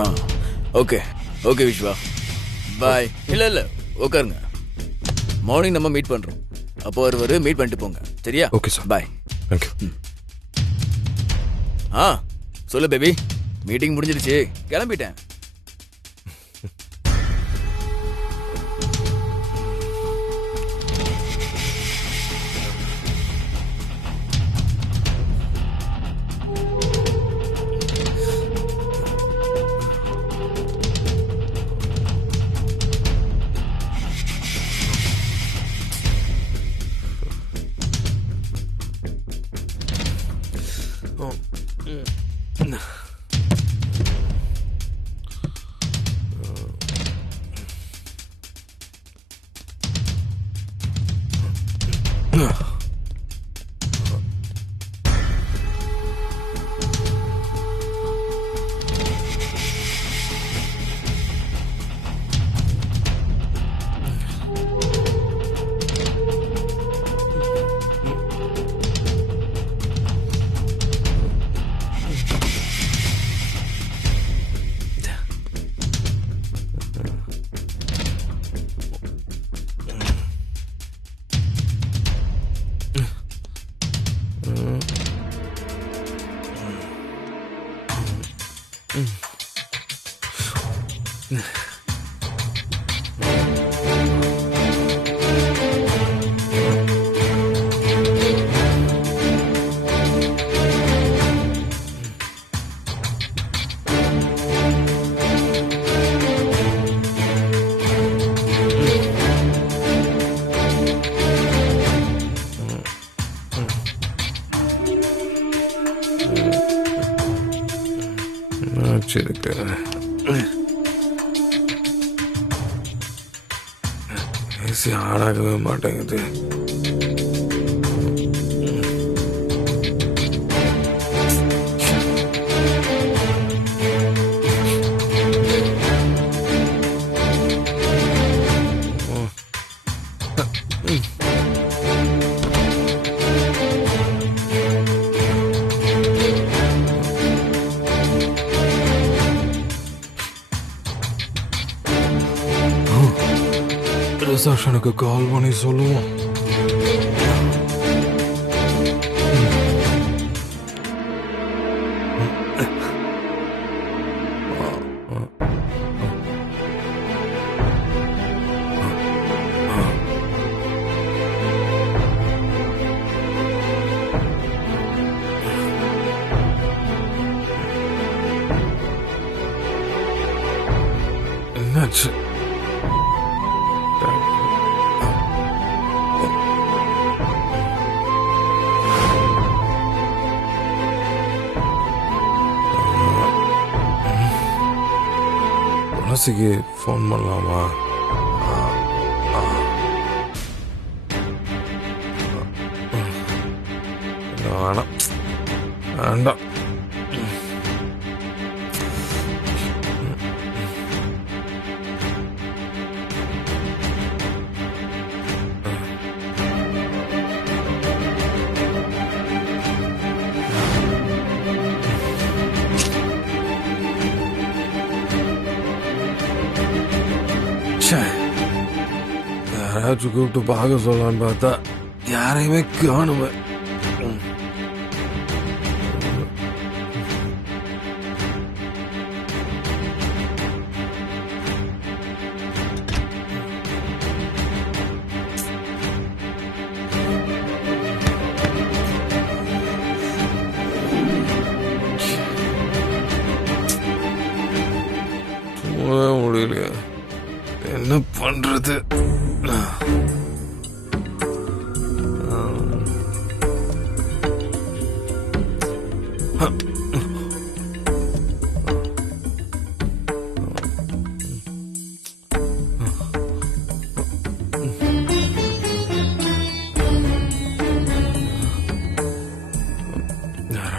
ஆ okay okay Vishwa பாய். இல்லை உட்காருங்க. Morning நம்ம மீட் பண்ணுறோம். அப்போ ஒரு மீட் பண்ணிட்டு போங்க. சரியா? Okay sir. பாய். தேங்க்யூ. ஆ சொல்லு பேபி. மீட்டிங் முடிஞ்சிருச்சு, கிளம்பிட்டேன். இருக்கு. ஏசி ஆடாகவே மாட்டேங்குது. ரிசப்ஷனுக்கு கால் பண்ணி சொல்லுவோம். என்னாச்சு? துளசிக்கு ஃபோன் பண்ணலாமா? வேணாம் வேண்டாம். யாராச்சும் கூப்பிட்டு பார்க்க சொல்லலான்னு பார்த்தா யாரையுமே காணுமே. முடியல, என்ன பண்றது?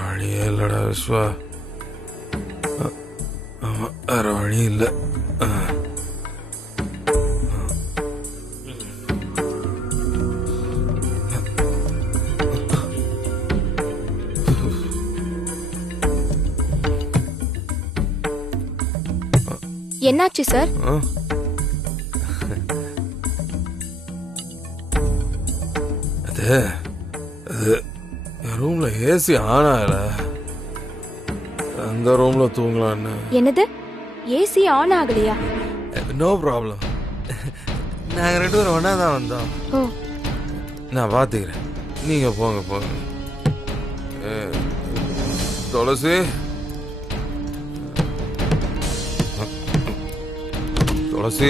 வழியே இல்லடா விஸ்வா. ஆமா, வேற வழி இல்லை. என்னாச்சு சார்? அது அது என் ரூம்ல ஏசி ஆன் ஆகல. அந்த ரூம்ல தூங்கலான்னு. என்னது? ஏசி ஆன் ஆகலையா? No problem. நாங்க 2 பேரும் ஒன்னா தான் வந்தோம். ஓ, நான் பாத்துக்கிறேன். நீங்க போங்க போங்க. துளசி துளசி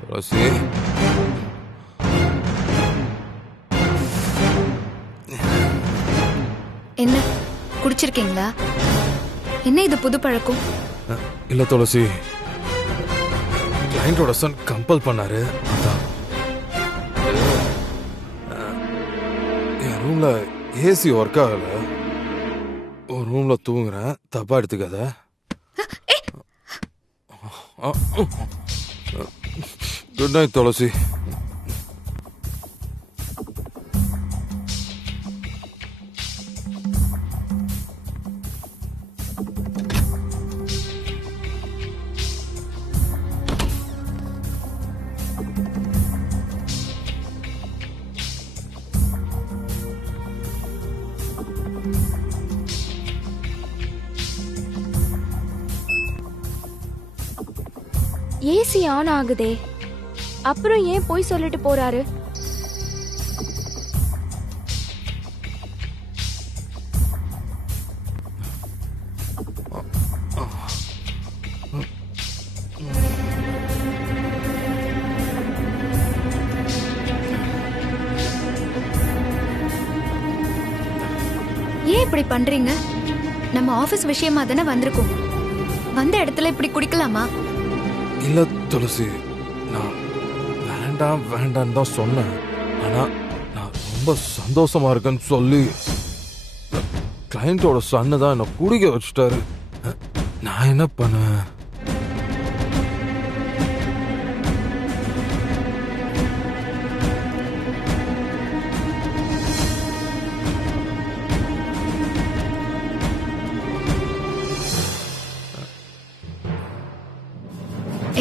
துளசி என்ன குடிச்சிருக்கீங்களா? என்ன இது புது பழக்கம்? இல்ல துளசி, கிளைண்டோட சன் கம்பல் பண்ணாரு. அதான் என் ரூம்ல ஏசி ஒர்க் ஆகல. ஒரு ரூம்ல தூங்குறேன், தப்பா எடுத்துக்காத. Good night Tulasi. AC on ஆகுதே, அப்புறம் ஏன் போய் சொல்லிட்டு போறாரு? ஏன் இப்படி பண்றீங்க? நம்ம ஆபீஸ் விஷயமா தானே வந்திருக்கோம். வந்த இடத்துல இப்படி குடிக்கலாமா? இல்ல துளசி, நான் வேண்டாம் வேண்டான்னு தான் சொன்னேன். ஆனா நான் ரொம்ப சந்தோஷமா இருக்கேன்னு சொல்லி கிளைண்டோட சன்னு தான் என்ன குடிக்க வச்சுட்டாரு. நான் என்ன பண்ணுவேன்?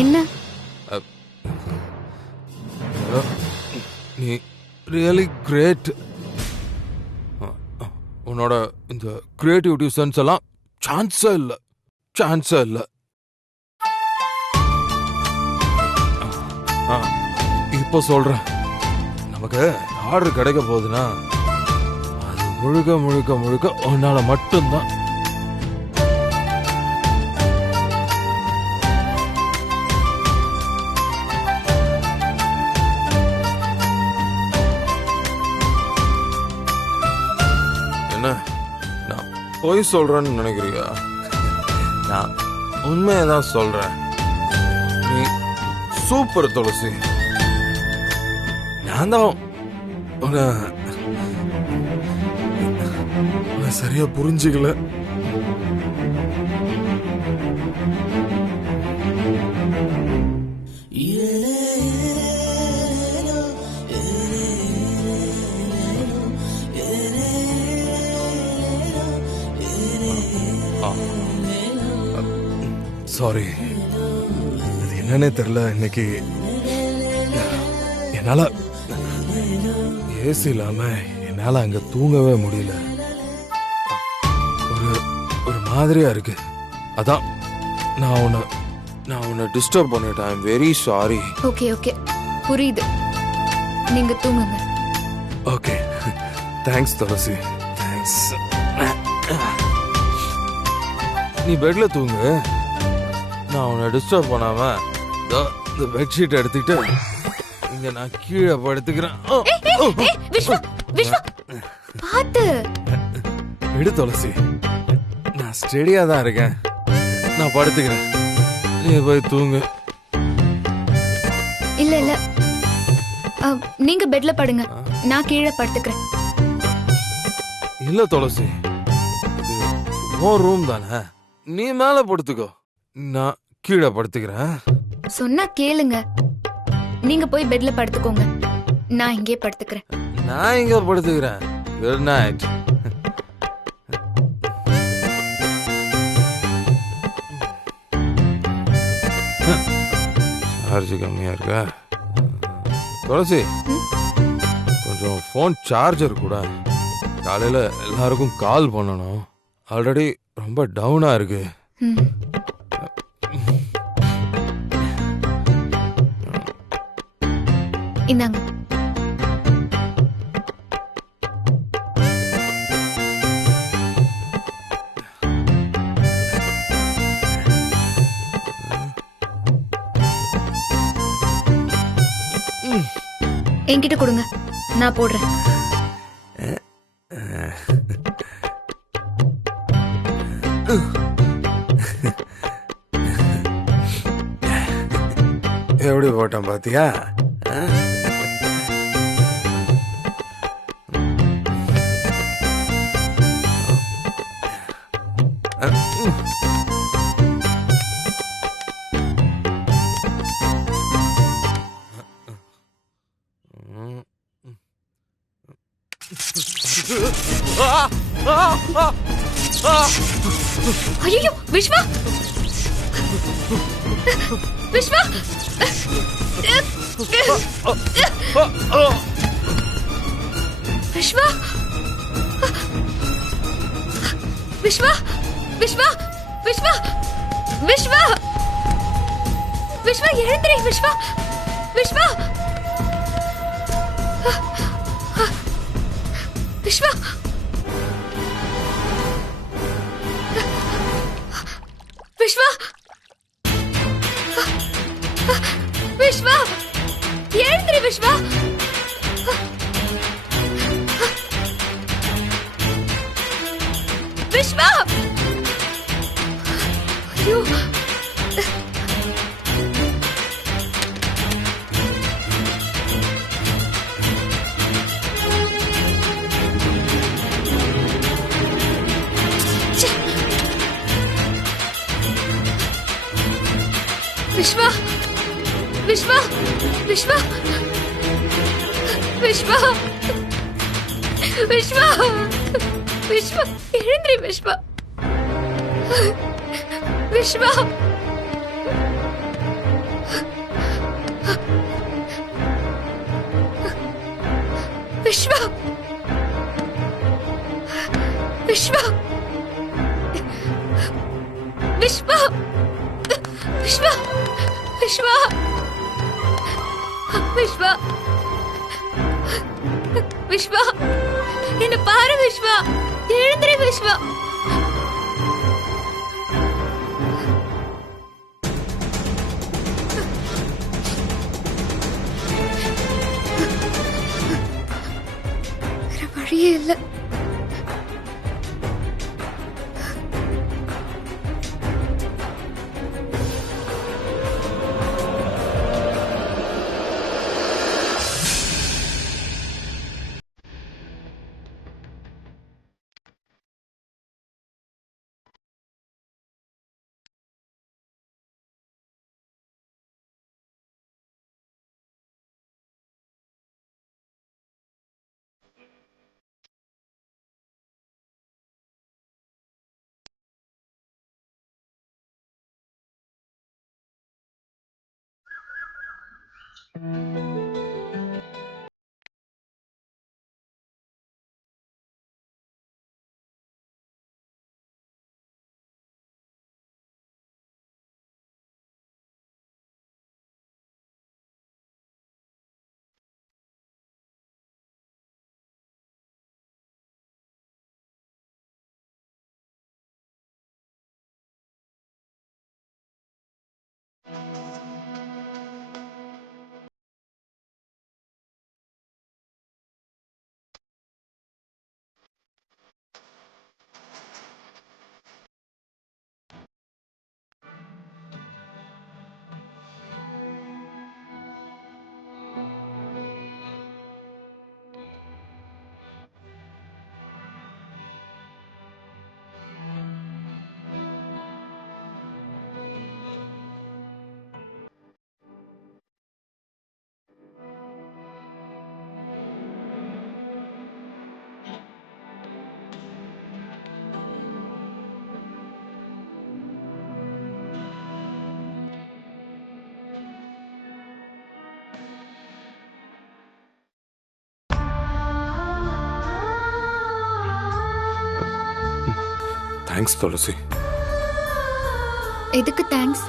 என்ன? நீ ரியலி கிரேட். உன்னோட இந்த கிரியேட்டிவிட்டி சென்ஸ் எல்லாம் சான்ஸே இல்லை, சான்ஸே இல்லை. இப்போ சொல்றேன், நமக்கு ஆர்டர் கிடைக்க போகுதுன்னா அது முழுக்க முழுக்க முழுக்க உன்னால மட்டும்தான். என்ன, நான் பொய் சொல்றேன்னு நினைக்கிறியா? நான் உண்மையதான் சொல்றேன். நீ சூப்பர் துளசி. நான் தான் உன்னை சரியா புரிஞ்சுக்கல. சாரி, அது என்னன்னே தெரியல. இன்னைக்கு என்னால ஏசி இல்லாம என்னால அங்க தூங்கவே முடியல. ஒரு ஒரு மாதிரியா இருக்கு. அதான் நான் உன்னை டிஸ்டர்ப் பண்ணிட்டேன். I'm very sorry. Okay okay, புரியுது. நீங்க தூங்குங்க. ஓகே, தேங்க்ஸ் துளசி, தேங்க்ஸ். நீ பெட்ல தூங்கு, நான் உன்னை டிஸ்டர்ப் பண்ணாம இந்த பெட்ஷீட் எடுத்துக்கிட்டு இங்க நான் கீழே படுத்துக்கிறேன். விஸ்வா விஸ்வா, பாத்து விடு துளசி, நான் ஸ்டெடியா தான் இருக்கேன். நான் படுத்துக்கிறேன், நீ போய் தூங்கு. இல்ல இல்ல, நீங்க பெட்ல படுங்க, நான் கீழே படுத்துக்கிறேன். இல்ல துளசி, இது உன் ரூம் தானே, நீ மேல படுத்துக்கோ, நான் கீழே படுத்துக்கிறேன். சொன்னா கேளுங்க. நீங்க போய் பெட்ல படுத்துக்கோங்க, நான் இங்கே படுத்துக்கிறேன். நான் இங்க படுத்துக்கிறேன். Good night. சார்ஜ் கம்மியா இருக்கா? துளசி, கொஞ்சம் ஃபோன் சார்ஜர் கூட. காலையில எல்லாருக்கும் கால் பண்ணணும். ஆல்ரெடி ரொம்ப டவுனா இருக்கு. ம். இந்தாங்க. என்கிட்ட கொடுங்க, நான் போடுறேன். எப்படி போட்டேன் பாத்தியா? ஐயோ, விஸ்வா! விஸ்வா! விஸ்வா! விஸ்வா! விஸ்வா! விஸ்வா! விஸ்வா! விஸ்வா, எழுந்திரி விஸ்வா! விஸ்வா! விஸ்வா! விஸ்வா! விஸ்வா! எழுந்திரி விஸ்வா! விஸ்வா! ஐயோ! விஸ்வா! விஸ்வா! விஸ்வா! விஸ்வா! விஸ்வா! விஸ்வா! எழுந்திரி விஸ்வா! விஸ்வா! விஸ்வா! விஸ்வா! விஸ்வா! விஸ்வா! விஸ்வா! விஸ்வா! விஸ்வா! என்ன பாரு விஸ்வா! எழுந்திரி விஸ்வா! வேற வழியே இல்லை. தேங்க்ஸ் துளசி. எதுக்கு தேங்க்ஸ்?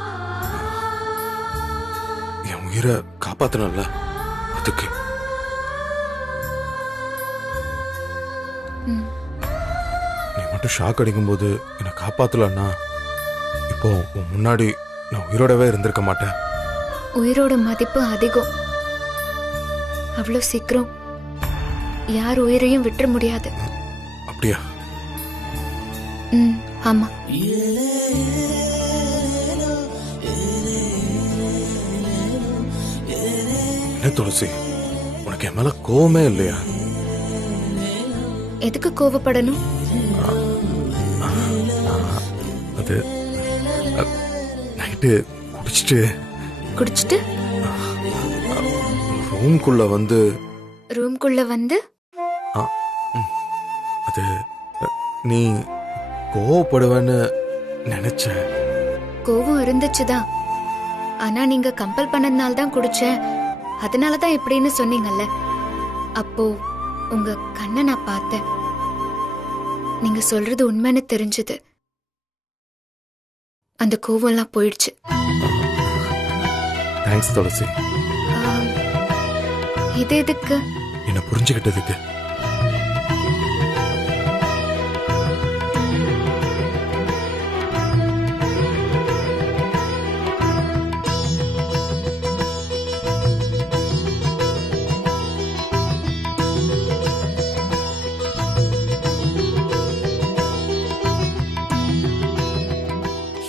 என் உயிரை காப்பாத்தினல்ல, அதுக்கு. நீ மட்டும் ஷாக் அடிக்கும்போது என்னை காப்பாத்தலன்னா இப்போ உன் முன்னாடி நான் உயிரோடவே இருந்திருக்க மாட்டேன். உயிரோட மதிப்பு அதிகம். அவ்வளவு சீக்கிரம் யார் உயிரையும் விட்டுற முடியாது. அப்படியா? ஆமா. என்ன துளசி, உனக்கு என் மேல கோவமே இல்லையா? எதுக்கு கோவப்படணும்? அது நைட்டு குடிச்சிட்டு ரூம்குள்ள வந்து அது நீ கோவப்படுவேன்னு நினைச்சேன். கோவம் இருந்துச்சுதான். ஆனா நீங்க கம்பல் பண்ணதுனால தான் குடிச்சேன், அதனாலதான் எப்படின்னு சொன்னீங்கல்ல. அப்போ உங்க கண்ணை நான் பார்த்தேன். நீங்க சொல்றது உண்மைன்னு தெரிஞ்சது. அந்த கோவம்லாம் போயிடுச்சு. தேங்க்ஸ் துளசி. இது எதுக்கு? என்ன புரிஞ்சுக்கிட்டதுக்கு.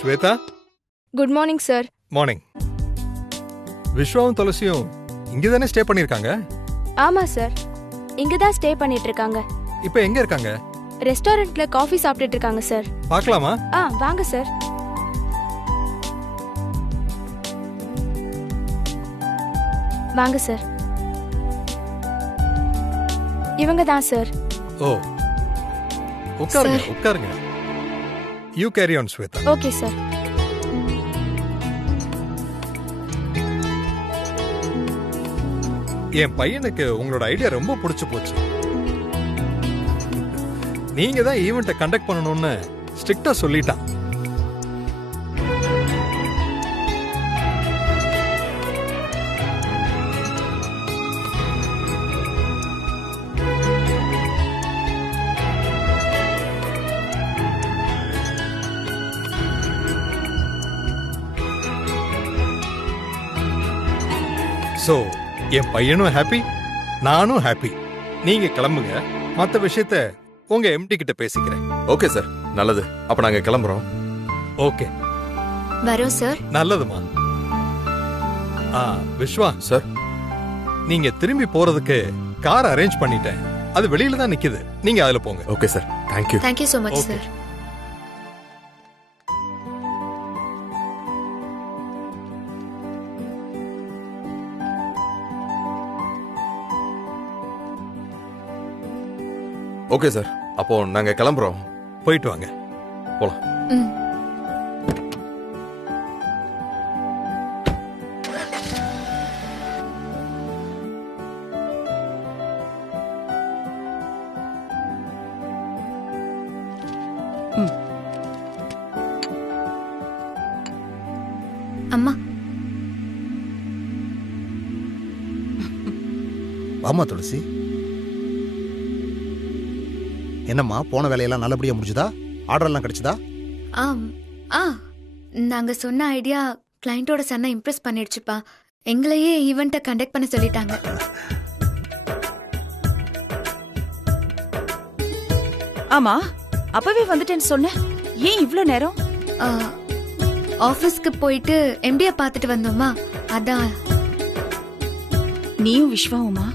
Swetha, good morning sir. Morning. விஸ்வாவும் துளசியும் இங்கே தானே ஸ்டே பண்ணியிருக்காங்க? ஆமா சார், இங்க தான் ஸ்டே பண்ணிட்டு இருக்காங்க. இப்போ எங்க இருக்காங்க? ரெஸ்டாரண்ட்ல காஃபி சாப்பிட்டுட்டு இருக்காங்க சார். பார்க்கலாமா? வாங்க சார். வாங்க சார். இவங்க தான் சார். ஓ, உட்காருங்க. You carry on Swetha. Okay sir. என் பையனுக்கு உங்களோட ஐடியா ரொம்ப பிடிச்சு போச்சு. நீங்க தான் ஈவெண்ட்டை கண்டக்ட் பண்ணணும்னு ஸ்ட்ரிக்ட்டா சொல்லிட்டான். சோ என் பையனும் ஹாப்பி, நானும் ஹாப்பி. நீங்க கிளம்புங்க, மற்ற விஷயத்த உங்க எம்டி கிட்ட பேசிக்கிறேன். ஓகே சார், நல்லது. அப்ப நாங்க கிளம்புறோம். ஓகே, வரோம் சார். நல்லதுமா. விஸ்வா சார், நீங்க திரும்பி போறதுக்கு கார் அரேஞ்ச் பண்ணிட்டேன். அது வெளியில தான் நிக்குது, நீங்க அதுல போங்க. Okay sir, thank you. Thank you so much sir. Okay sir, அப்போ நாங்க கிளம்புறோம். போயிட்டு வாங்க, போலாம். அம்மா. வாமா துளசி. என்னம்மா, போன வேலையெல்லாம் நல்லபடியா முடிஞ்சுதா? ஆர்டர் எல்லாம் கிடைச்சதா? நாங்க சொன்ன ஐடியா கிளையண்டோட சன்னை இம்ப்ரெஸ் பண்ணிடுச்சுப்பா. எங்களையே ஈவெண்ட்டை கண்டக்ட் பண்ண சொல்லிட்டாங்க. ஆமா, அப்பவே வந்துட்டேன்னு சொன்ன, ஏன் இவ்ளோ நேரம்? ஆபீஸ்க்கு போயிட்டு எம்டியை பார்த்துட்டு வந்தோமா, அதான். நீயும் விஸ்வாவுமா?